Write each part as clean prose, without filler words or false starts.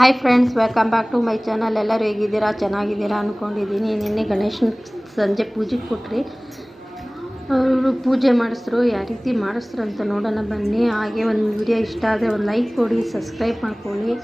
Hi friends, welcome back to my channel. ಎಲ್ಲರೂ ಹೇಗಿದ್ದೀರಾ? ಚೆನ್ನಾಗಿದ್ದೀರಾ ಅಂದ್ಕೊಂಡಿದ್ದೀನಿ. ನಿನ್ನೆ ಗಣೇಶನ ಸಂಜೆ ಪೂಜೆಗೆ ಕೊಟ್ರಿ. ಅವರು ಪೂಜೆ ಮಾಡಿಸಿದ್ರು. ಯಾವ ರೀತಿ ಮಾಡಿಸಿದ್ರು ಅಂತ ನೋಡೋಣ ಬನ್ನಿ. ಹಾಗೆ ಒಂದು ವಿಡಿಯೋ ಇಷ್ಟ ಆದರೆ ಒಂದು ಲೈಕ್ ಕೊಡಿ, ಸಬ್ಸ್ಕ್ರೈಬ್ ಮಾಡ್ಕೊಳ್ಳಿ.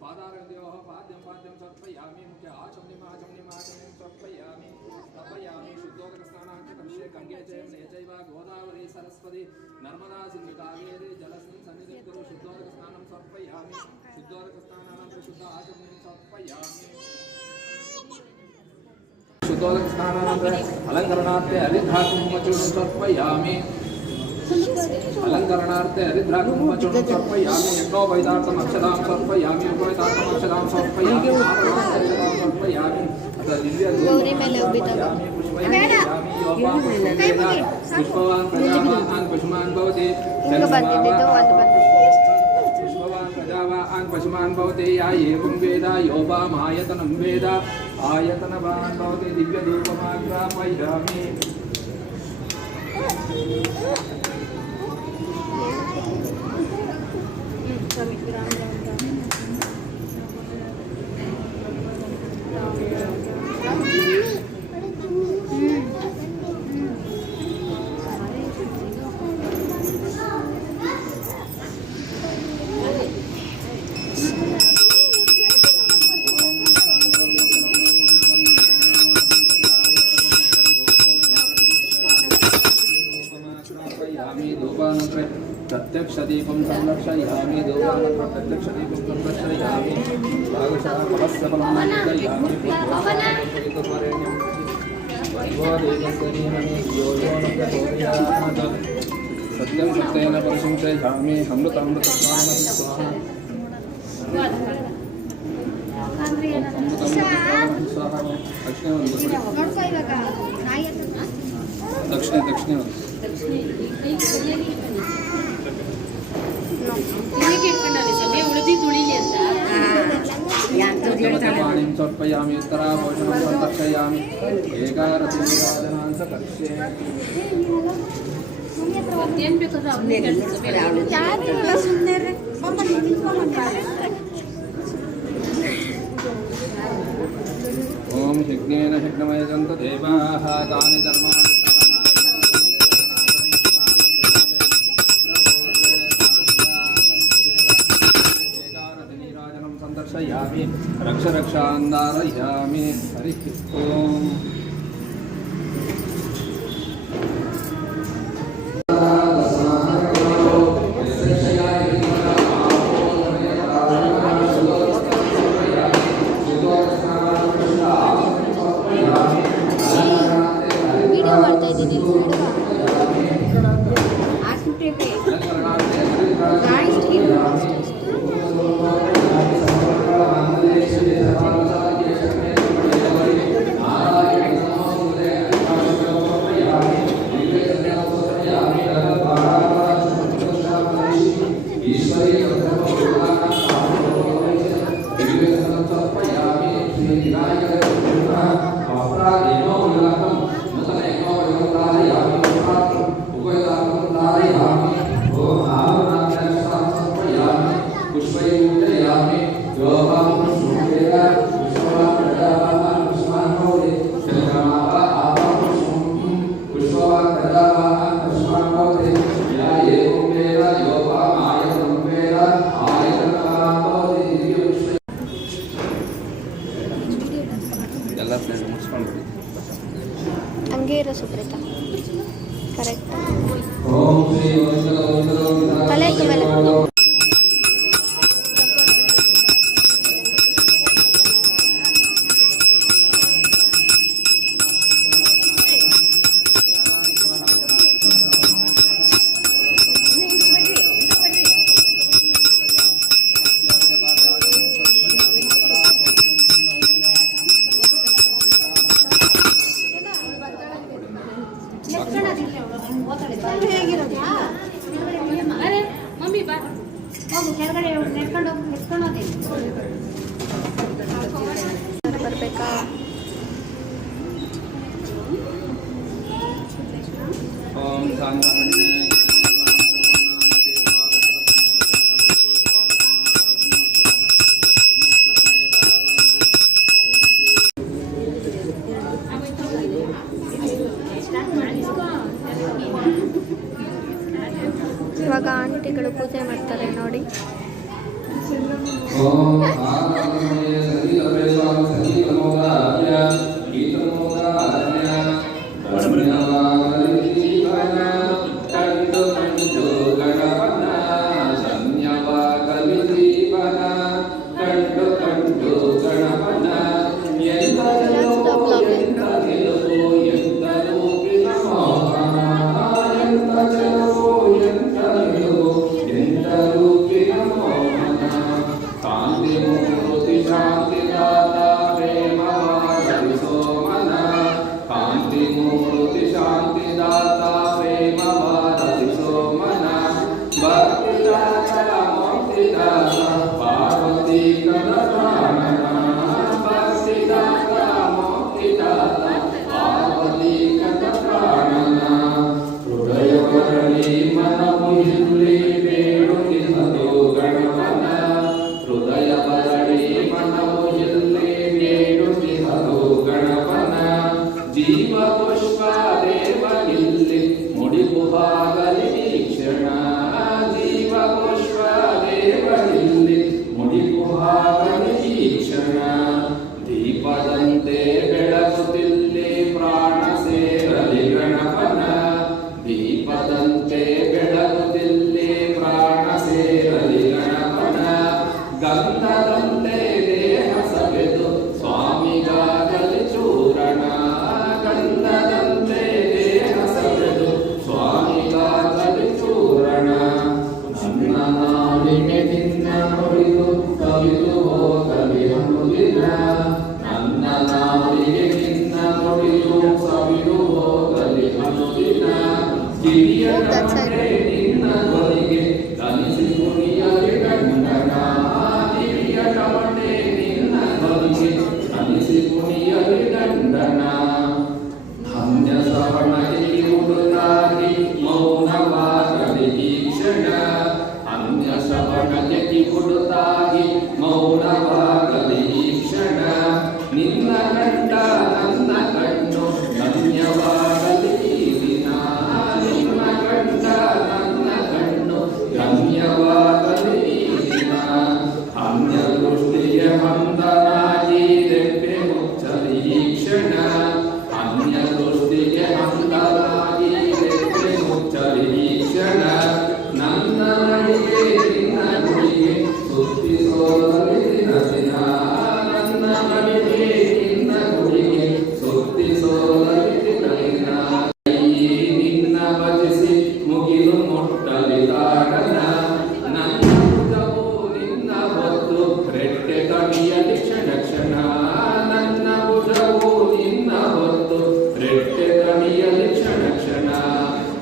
पादारयोः पाद्यं समर्पयामि मुख्य आचमनिं समर्पयामि स्थापयामि शुद्धोदकस्नानां च कक्षे गङ्गे चैव गोदावरी सरस्वती नर्मदा सिन्धु कावेरी जलस्मिन् सन्निधिं कुरु शुद्धोदकस्नानं समर्पयामि शुद्धोदकस्नानानन्तरं शुद्ध आचमनिं समर्पयामि शुद्धोदकस्नानानन्तरम् अलङ्करणार्थे हरिद्राकुङ्कुमचूर्णं समर्पयामि अलंकरणार्थे हरिद्राकुङ्कुमचूर्णं समर्पयामि यज्ञोपवीतार्थम् अक्षतां समर्पयामि उपवीतार्थम् अक्षतां समर्पयामि अक्षतां समर्पयामि पुष्पवान् प्रजावान् पशुमान् भवति पुष्पवान् प्रजावान् पशुमान् भवति या एवं वेद योपामायतनं वेद आयतनवान् भवति दिव्यधूपमाग्रापयामि प्रत्यक्षदीपं संरक्षयामि धूपानन्तरं प्रत्यक्षदीपं संरक्षयामि भागशः कलशफलं नमयामि सत्यं सत्येन परिसंशयामि अमृतामृतस्वाहा दक्षिणे दक्षिणे पाणिं समर्पयामि उत्तराभूषणं संरक्षयामि एकारतिराजनां च कक्ष्ये ॐ यज्ञेन यज्ञमयजन्त देवाः तानि धर्माणि संदर्शयामि रक्ष रक्षान्दारयामि हरिः ओम् ಬರ್ಬೇಕಾ? ಇವಾಗ ಆಂಟಿಗಳು ಪೂಜೆ ಮಾಡ್ತಾರೆ ನೋಡಿ.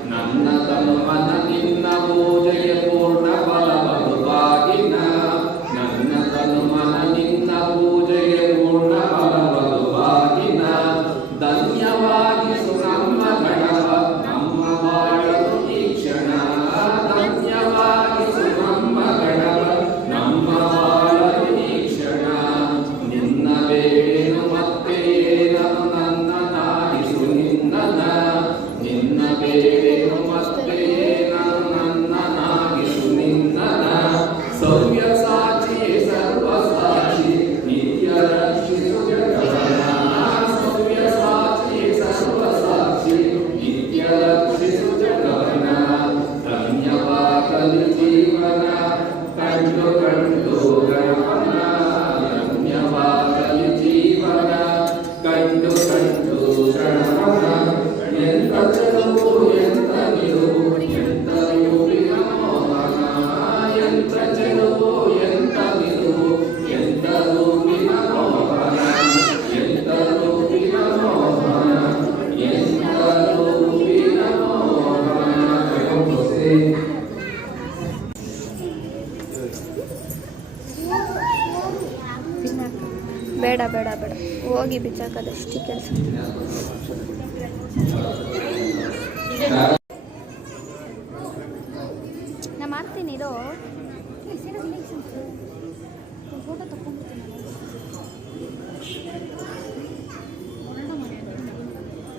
ನನ್ನ ತಮ್ಮನ ನಿನ್ನ ಪೂಜೆಗೆ ಪೂರ್ಣ ಫಲ ಕಂಡು ಕಂಡು ಗಣಪನ ರಮ್ಯವಾಗಲಿ ಜೀವನ ಕಂಡು ಕಂಡು ಗಣಪನ ಎಂತ ಚೆಲುವು ಎಂತ ನಿಲುವು ಎಂತ ರೂಪಿನ ಮೋಹನ ಎಂತ ಚೆಲುವು ಎಂತ ನಿಲುವು ಎಂತ ರೂಪಿನ ಮೋಹನ ಎಂತ ರೂಪಿನ ಮೋಹನ ಎಂತ ರೂಪಿನ ಮೋಹನ. ಬೇಡ ಬೇಡ ಬೇಡ ಹೋಗಿ ಬಿಚ್ಚಾಕದಷ್ಟು ಕೆಲಸ. ನಾ ಮಾಡ್ತೀನಿ ಇದು ಫೋಟೋ ತಗೊಂಡು